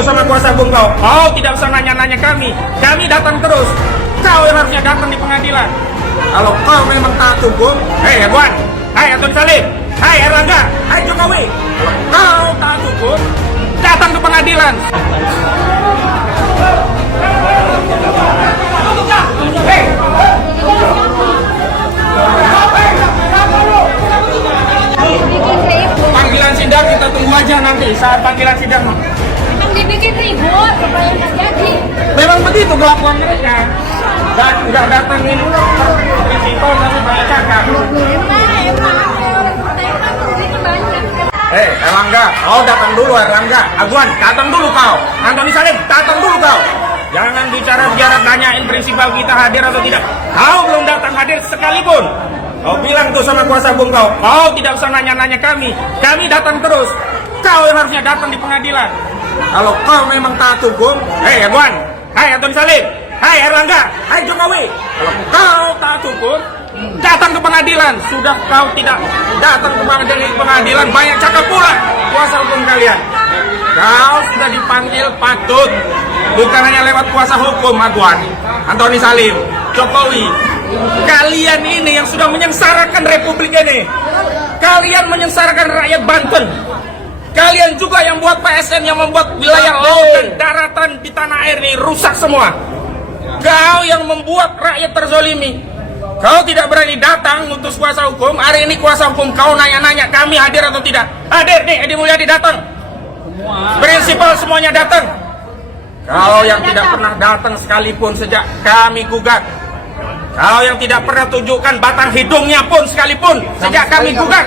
tuh sama kuasa hukum kau. Kau tidak usah nanya-nanya kami. Kami datang terus. Kau yang harusnya datang di pengadilan. Kalau kau memang taat hukum, hei Aguan, hai Antoni Salim, hai Erlangga, hai Jokowi. Kalau kau taat hukum, datang ke pengadilan. Hei. Panggilan sidang kita tunggu aja nanti saat panggilan sidang. Memang dibikin ribut supaya nggak jadi. Memang begitu kelakuan mereka. Dan nggak datangin prinsipal tapi banyak cakap. Erlangga, kau datang dulu Erlangga. Aguan, datang dulu kau. Antoni Salim, datang dulu kau. Jangan bicara tanyain prinsipal kita hadir atau tidak. Kau belum datang hadir sekalipun. Kau bilang tuh sama kuasa hukum kau, kau tidak usah nanya-nanya kami. Kami datang terus. Kau yang harusnya datang di pengadilan. Kalau kau memang taat hukum, hei Aguan, hai Antoni Salim, hai Erlangga, hai Jokowi. Kalau kau taat hukum, datang ke pengadilan. Sudah kau tidak datang ke pengadilan, banyak cakap pula kuasa hukum kalian. Kau sudah dipanggil patut. Bukan hanya lewat kuasa hukum Aguan, Antoni Salim, Jokowi. Kalian ini yang sudah menyengsarakan republik ini. Kalian menyengsarakan rakyat Banten. Kalian juga yang buat PSN, yang membuat wilayah laut dan daratan di tanah air ini rusak semua. Kau yang membuat rakyat terzolimi. Kau tidak berani datang ngutus kuasa hukum. Hari ini kuasa hukum kau nanya-nanya kami hadir atau tidak. Hadir nih, Edi Mulyadi datang. Prinsipal semuanya datang. Kau yang tidak pernah datang sekalipun sejak kami gugat. Kau yang tidak pernah tunjukkan batang hidungnya pun sekalipun sejak kami gugat.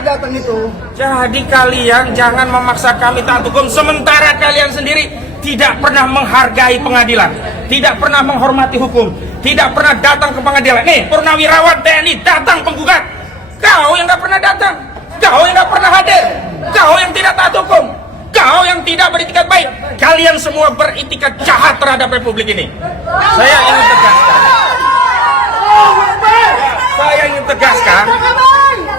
Jadi kalian jangan memaksa kami taat hukum sementara kalian sendiri tidak pernah menghargai pengadilan, tidak pernah menghormati hukum, tidak pernah datang ke pengadilan. Nih, Purnawirawan TNI datang penggugat. Kau yang nggak pernah datang, kau yang nggak pernah hadir, kau yang tidak taat hukum, kau yang tidak beritikat baik. Kalian semua beritikat jahat terhadap republik ini. Saya ingin tegaskan.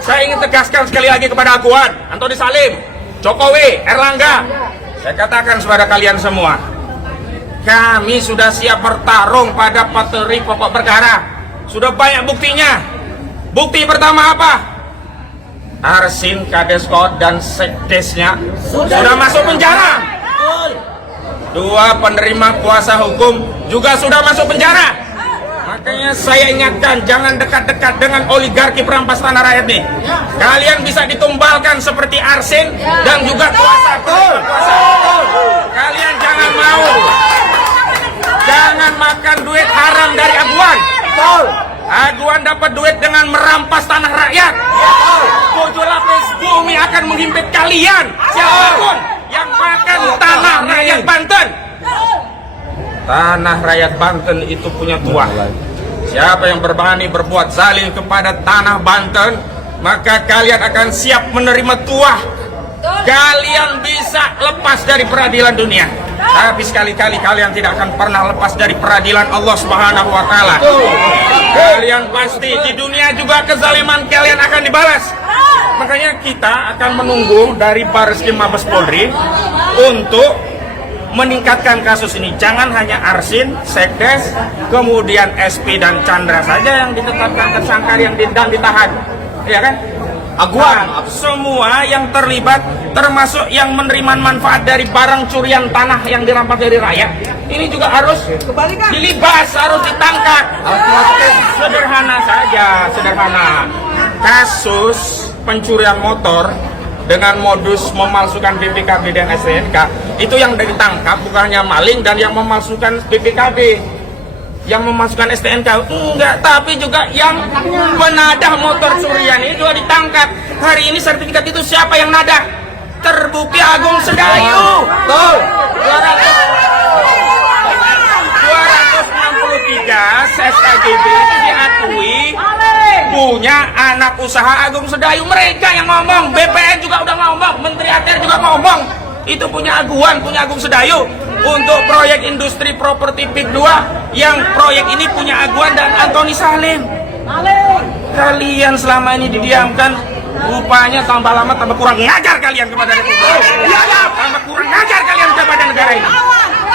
Saya ingin tegaskan sekali lagi kepada Aguan, Antoni Salim, Jokowi, Erlangga. Saya katakan kepada kalian semua, kami sudah siap bertarung pada materi pokok perkara. Sudah banyak buktinya. Bukti pertama apa? Arsin, Kadeskot, dan Sekdesnya sudah masuk penjara. Dua penerima kuasa hukum juga sudah masuk penjara. Makanya saya ingatkan, jangan dekat-dekat dengan oligarki perampas tanah rakyat nih. Kalian bisa ditumbalkan seperti Arsin dan juga kuasa hukum. Kalian jangan mau. Jangan makan duit haram dari Aguan. Aguan dapat duit dengan merampas tanah rakyat. 7 lapis bumi akan menghimpit kalian. Siapapun yang makan tanah rakyat Banten. Tanah rakyat Banten itu punya tuah. Siapa yang berani berbuat zalim kepada tanah Banten, maka kalian akan siap menerima tuah. Kalian bisa lepas dari peradilan dunia, tapi sekali-kali kalian tidak akan pernah lepas dari peradilan Allah Subhanahu wa Ta'ala. Kalian pasti di dunia juga kezaliman kalian akan dibalas. Makanya kita akan menunggu dari Bareskrim Mabes Polri untuk meningkatkan kasus ini. Jangan hanya Arsin, Sekdes, kemudian SP dan Chandra saja yang ditetapkan tersangka yang ditahan, ya kan? Aguan, semua yang terlibat, termasuk yang menerima manfaat dari barang curian tanah yang dirampas dari rakyat, ini juga harus dilibas, harus ditangkap. Sederhana saja, sederhana. Kasus pencurian motor dengan modus memalsukan BPKB dan STNK, itu yang ditangkap bukannya maling dan yang memalsukan BPKB, yang memasukkan STNK enggak, tapi juga yang menadah motor curian ini juga ditangkap. Hari ini sertifikat itu siapa yang nadah? Terbukti Agung Sedayu. Tuh, 263 SKGB itu diakui punya anak usaha Agung Sedayu. Mereka yang ngomong, BPN juga udah ngomong, Menteri ATR juga ngomong, itu punya Aguan, punya Agung Sedayu. Untuk proyek industri properti PIK 2, yang proyek ini punya Aguan dan Antoni Salim. Kalian selama ini didiamkan, rupanya tambah lama tambah kurang ngajar kalian kepada Republik. Tambah kurang ngajar kalian kepada negara ini.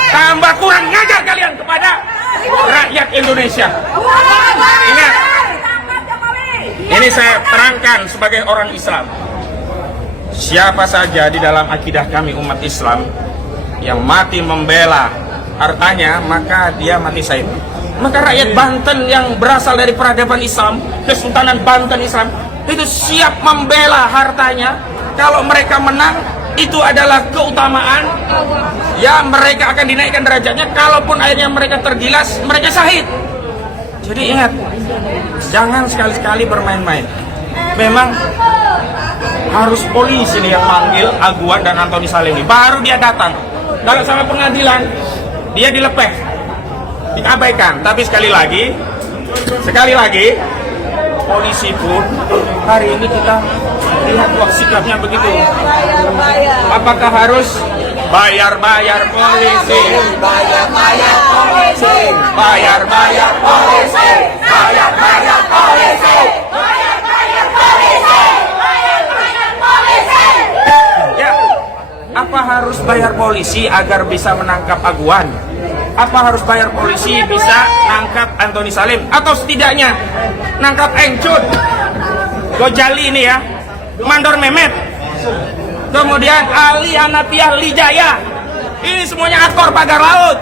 tambah kurang ngajar kalian kepada rakyat Indonesia. Ingat, ini saya terangkan sebagai orang Islam. Siapa saja di dalam akidah kami umat Islam yang mati membela hartanya, maka dia mati syahid. Maka rakyat Banten yang berasal dari peradaban Islam, Kesultanan Banten Islam, itu siap membela hartanya. Kalau mereka menang, itu adalah keutamaan. Ya, mereka akan dinaikkan derajatnya. Kalaupun akhirnya mereka tergilas, mereka syahid. Jadi ingat, jangan sekali-sekali bermain-main. Memang harus polisi nih yang manggil Aguan dan Antoni Salim, baru dia datang. Kalau sampai pengadilan, dia dilepeh, diabaikan. Tapi sekali lagi, polisi pun hari ini kita lihat wah sikapnya begitu. Apakah harus bayar polisi? Bayar polisi. Bayar polisi. Bayar polisi. Ya, apa harus bayar polisi agar bisa menangkap Aguan? Apa harus bayar polisi bisa nangkap Antoni Salim? Atau setidaknya nangkap Engcut, Gojali ini ya, Mandor Mehmet, kemudian Ali Hanafiah Lijaya. Ini semuanya aktor pagar laut.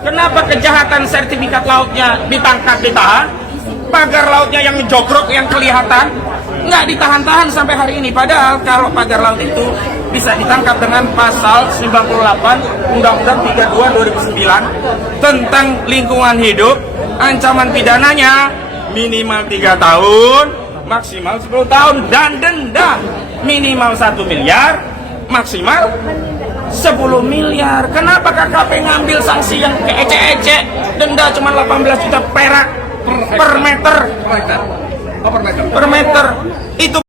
Kenapa kejahatan sertifikat lautnya ditangkap, ditahan? Pagar lautnya yang jogrok, yang kelihatan, nggak ditahan-tahan sampai hari ini. Padahal kalau pagar laut itu bisa ditangkap dengan pasal 98 Undang-Undang 32 2009 tentang lingkungan hidup. Ancaman pidananya minimal 3 tahun, maksimal 10 tahun, dan denda minimal 1 miliar, maksimal 10 miliar. Kenapa KKP ngambil sanksi yang ece-ece? Denda cuma 18 juta perak per meter. Per meter. Itu